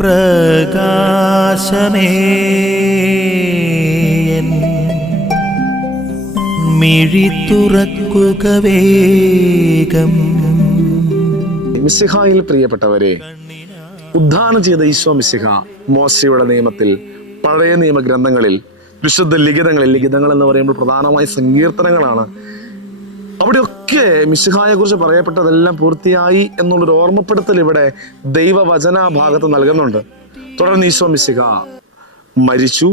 പ്രകാശമേ മിഴി തുറക്കുക വേഗം. മിശിഹായിൽ പ്രിയപ്പെട്ടവരെ, ഉദ്ധാനം ചെയ്ത ഈശോ മിശിഹ മോശയുടെ നിയമത്തിൽ, പഴയ നിയമഗ്രന്ഥങ്ങളിൽ, വിശുദ്ധ ലിഖിതങ്ങൾ എന്ന് പറയുമ്പോൾ പ്രധാനമായി സങ്കീർത്തനങ്ങളാണ്. അവിടെയൊക്കെ മിശിഹായെ കുറിച്ച് പറയപ്പെട്ടതെല്ലാം പൂർത്തിയായി എന്നുള്ളൊരു ഓർമ്മപ്പെടുത്തൽ ഇവിടെ ദൈവവചന ഭാഗത്ത് നൽകുന്നുണ്ട്. തുടർന്ന് ഈശോ മിശിഹ മരിച്ചു,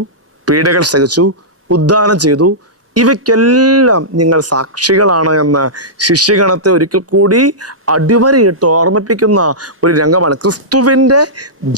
പീഡകൾ സഹിച്ചു, ഉദ്ധാനം ചെയ്തു. ഇവയ്ക്കെല്ലാം നിങ്ങൾ സാക്ഷികളാണ് എന്ന് ശിഷ്യഗണത്തെ ഒരിക്കൽ കൂടി അടിവരയിട്ട് ഓർമ്മിപ്പിക്കുന്ന ഒരു രംഗമാണ്. ക്രിസ്തുവിൻ്റെ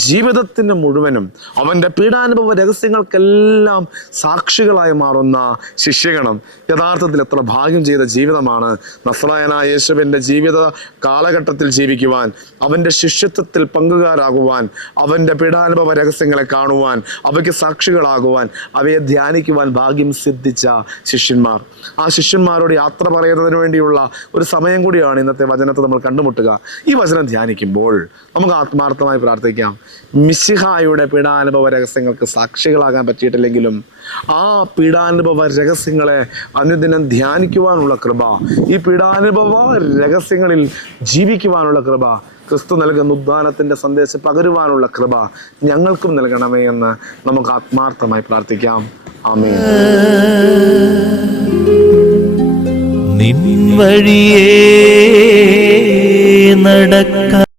ജീവിതത്തിൻ്റെ മുഴുവനും അവൻ്റെ പീഡാനുഭവ രഹസ്യങ്ങൾക്കെല്ലാം സാക്ഷികളായി മാറുന്ന ശിഷ്യഗണം യഥാർത്ഥത്തിൽ എത്ര ഭാഗ്യം ചെയ്ത ജീവിതമാണ്. നസ്രായനായ യേശുവിൻ്റെ ജീവിത കാലഘട്ടത്തിൽ ജീവിക്കുവാൻ, അവൻ്റെ ശിഷ്യത്വത്തിൽ പങ്കുകാരാകുവാൻ, അവൻ്റെ പീഡാനുഭവ രഹസ്യങ്ങളെ കാണുവാൻ, അവയ്ക്ക് സാക്ഷികളാകുവാൻ, അവയെ ധ്യാനിക്കുവാൻ ഭാഗ്യം സിദ്ധിച്ച ശിഷ്യന്മാർ. ആ ശിഷ്യന്മാരോട് യാത്ര പറയുന്നതിന് വേണ്ടിയുള്ള ഒരു സമയം കൂടിയാണ് ഇന്നത്തെ വചനത്തെ നമ്മൾ കണ്ടുമുട്ടുക. ഈ വചനം ധ്യാനിക്കുമ്പോൾ നമുക്ക് ആത്മാർത്ഥമായി പ്രാർത്ഥിക്കാം. മിശിഹായുടെ പീഡാനുഭവ രഹസ്യങ്ങൾക്ക് സാക്ഷികളാകാൻ പറ്റിയിട്ടില്ലെങ്കിലും ആ പീഡാനുഭവ രഹസ്യങ്ങളെ അനുദിനം ധ്യാനിക്കുവാനുള്ള കൃപ, ഈ പീഡാനുഭവ രഹസ്യങ്ങളിൽ ജീവിക്കുവാനുള്ള കൃപ, ക്രിസ്തു നൽകുന്ന ഉദ്ധാനത്തിൻ്റെ സന്ദേശം പകരുവാനുള്ള കൃപ ഞങ്ങൾക്കും നൽകണമേ എന്ന് നമുക്ക് ആത്മാർത്ഥമായി പ്രാർത്ഥിക്കാം. ആമേൻ. നിൻ വഴിയേ നടക്ക